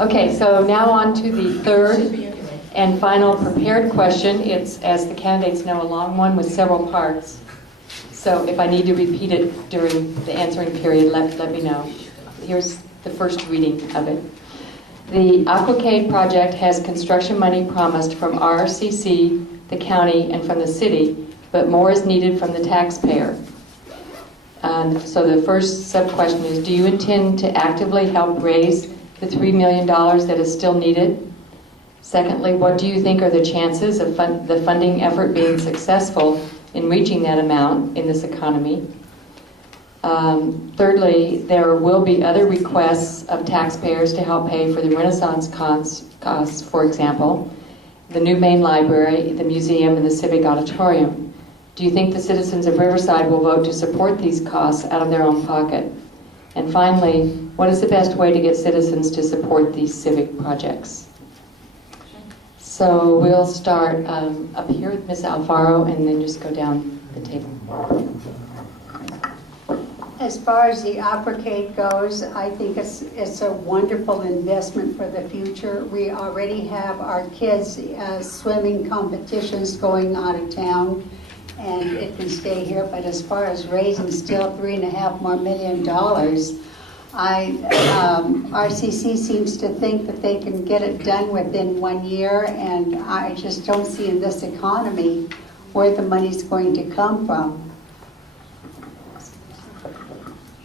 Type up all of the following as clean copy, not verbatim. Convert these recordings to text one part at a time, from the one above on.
Okay, so now on to the third and final prepared question. It's, as the candidates know, a long one with several parts. So if I need to repeat it during the answering period, let me know. Here's the first reading of it. The Aquacade project has construction money promised from RCC, the county, and from the city, but more is needed from the taxpayer. So the first sub-question is, do you intend to actively help raise the $3 million that is still needed? Secondly, what do you think are the chances of the funding effort being successful in reaching that amount in this economy? Thirdly, there will be other requests of taxpayers to help pay for the Renaissance costs, for example, the new main library, the museum, and the civic auditorium. Do you think the citizens of Riverside will vote to support these costs out of their own pocket? And finally, what is the best way to get citizens to support these civic projects? So we'll start up here with Ms. Alfaro and then just go down the table. As far as the Aquacade goes, I think it's a wonderful investment for the future. We already have our kids' swimming competitions going out of town, and it can stay here. But as far as raising still $3.5 million more, RCC seems to think that they can get it done within 1 year, and I just don't see in this economy where the money's going to come from.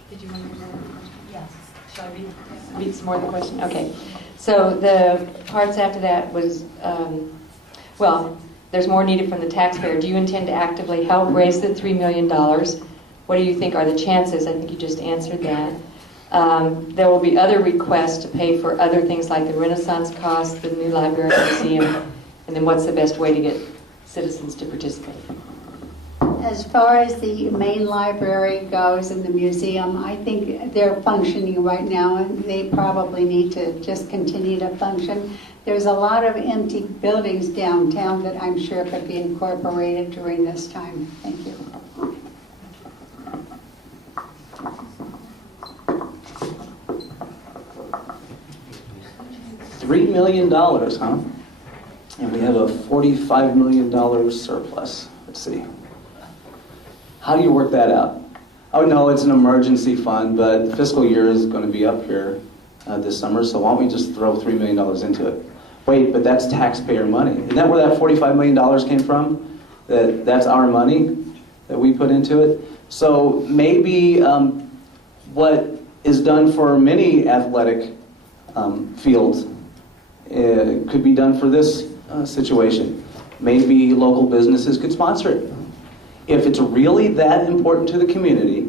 Did you want to read that question? Yes. Shall I read some more of the question? Okay. So the parts after that was, well, there's more needed from the taxpayer. Do you intend to actively help raise the $3 million? What do you think are the chances? I think you just answered that. There will be other requests to pay for other things like the Renaissance costs, the new library, museum, and then what's the best way to get citizens to participate? As far as the main library goes and the museum, I think they're functioning right now, and they probably need to just continue to function. There's a lot of empty buildings downtown that I'm sure could be incorporated during this time. Thank you. $3 million, huh? And we have a $45 million surplus. Let's see. How do you work that out? Oh, no, it's an emergency fund, but the fiscal year is going to be up here this summer, so why don't we just throw $3 million into it? Wait, but that's taxpayer money. Isn't that where that $45 million came from? That's our money that we put into it? So maybe what is done for many athletic fields could be done for this situation. Maybe local businesses could sponsor it. If it's really that important to the community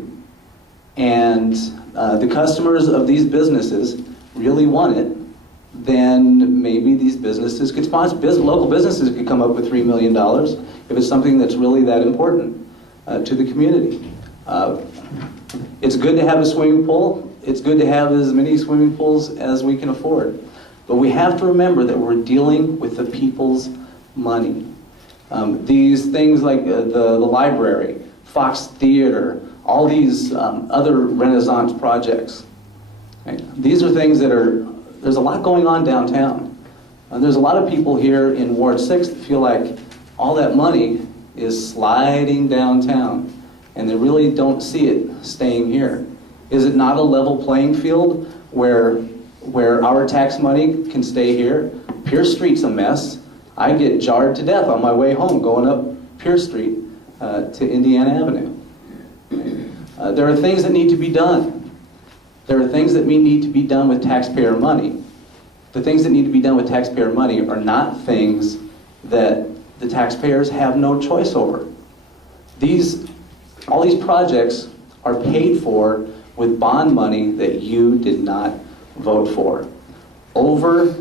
and the customers of these businesses really want it, then maybe these businesses could sponsor. Local businesses could come up with $3 million if it's something that's really that important to the community. It's good to have a swimming pool. It's good to have as many swimming pools as we can afford. But we have to remember that we're dealing with the people's money. These things like the library, Fox Theater, all these other Renaissance projects. Right? These are things that there's a lot going on downtown. There's a lot of people here in Ward 6 that feel like all that money is sliding downtown, and they really don't see it staying here. Is it not a level playing field where our tax money can stay here? Pierce Street's a mess. I get jarred to death on my way home going up Pierce Street to Indiana Avenue. There are things that need to be done. There are things that need to be done with taxpayer money. The things that need to be done with taxpayer money are not things that the taxpayers have no choice over. All these projects are paid for with bond money that you did not vote for. Over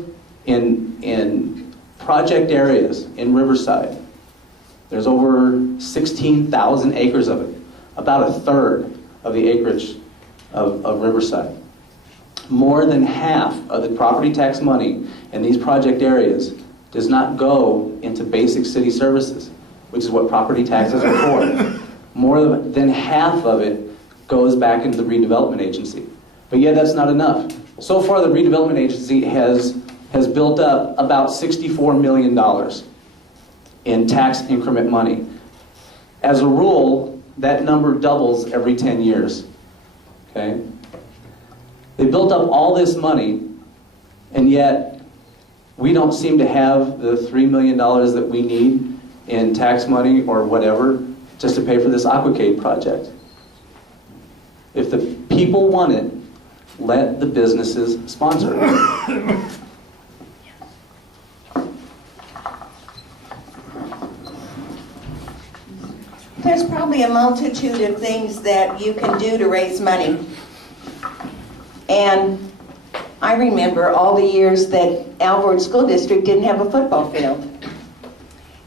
in project areas in Riverside, there's over 16,000 acres of it, about a third of the acreage of Riverside. More than half of the property tax money in these project areas does not go into basic city services, which is what property taxes are for. More than half of it goes back into the redevelopment agency. But yet that's not enough. So far, the redevelopment agency has built up about $64 million in tax increment money. As a rule, that number doubles every 10 years. Okay? They built up all this money, and yet we don't seem to have the $3 million that we need in tax money or whatever just to pay for this Aquacade project. If the people want it, let the businesses sponsor it. There's probably a multitude of things that you can do to raise money. And I remember all the years that Alvord School District didn't have a football field.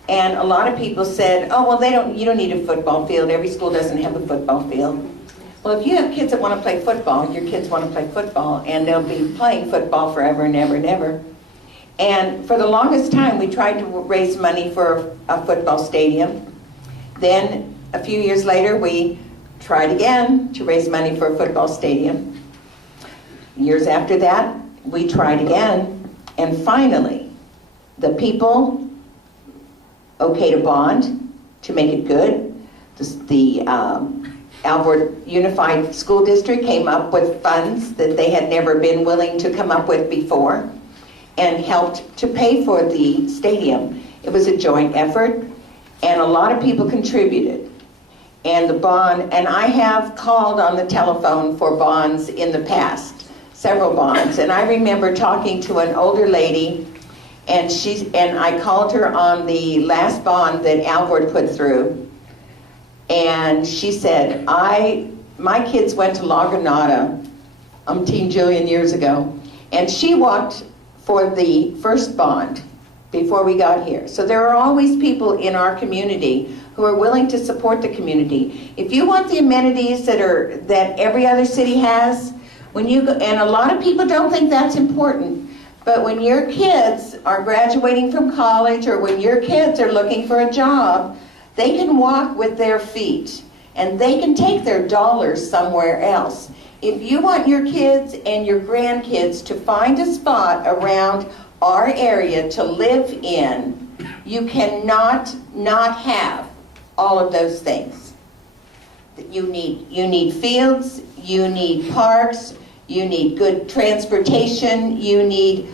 And a lot of people said, oh, well, you don't need a football field. Every school doesn't have a football field. Well, if you have kids that want to play football, your kids want to play football, and they'll be playing football forever and ever and ever. And for the longest time, we tried to raise money for a football stadium. Then, a few years later, we tried again to raise money for a football stadium. Years after that, we tried again, and finally, the people okayed a bond to make it good. The Alvord Unified School District came up with funds that they had never been willing to come up with before and helped to pay for the stadium. It was a joint effort, and a lot of people contributed. And the bond, and I have called on the telephone for bonds in the past, several bonds, and I remember talking to an older lady, and I called her on the last bond that Alvord put through, and she said, my kids went to La Granada umpteen jillion years ago, and she walked for the first bond before we got here. So there are always people in our community who are willing to support the community. If you want the amenities that every other city has, and a lot of people don't think that's important, but when your kids are graduating from college or when your kids are looking for a job, they can walk with their feet and they can take their dollars somewhere else. If you want your kids and your grandkids to find a spot around our area to live in, you cannot not have all of those things. You need fields, you need parks, you need good transportation, you need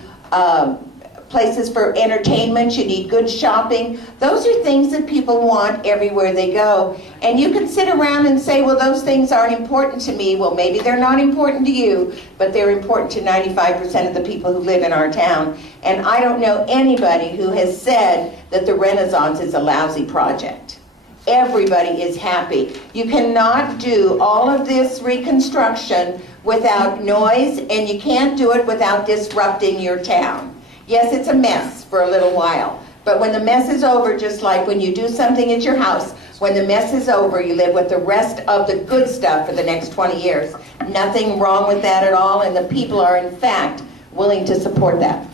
places for entertainment, you need good shopping. Those are things that people want everywhere they go. And you can sit around and say, well, those things aren't important to me. Well, maybe they're not important to you, but they're important to 95% of the people who live in our town. And I don't know anybody who has said that the Renaissance is a lousy project. Everybody is happy. You cannot do all of this reconstruction without noise, and you can't do it without disrupting your town. Yes, it's a mess for a little while, but when the mess is over, just like when you do something at your house, when the mess is over, you live with the rest of the good stuff for the next 20 years. Nothing wrong with that at all, and the people are, in fact, willing to support that.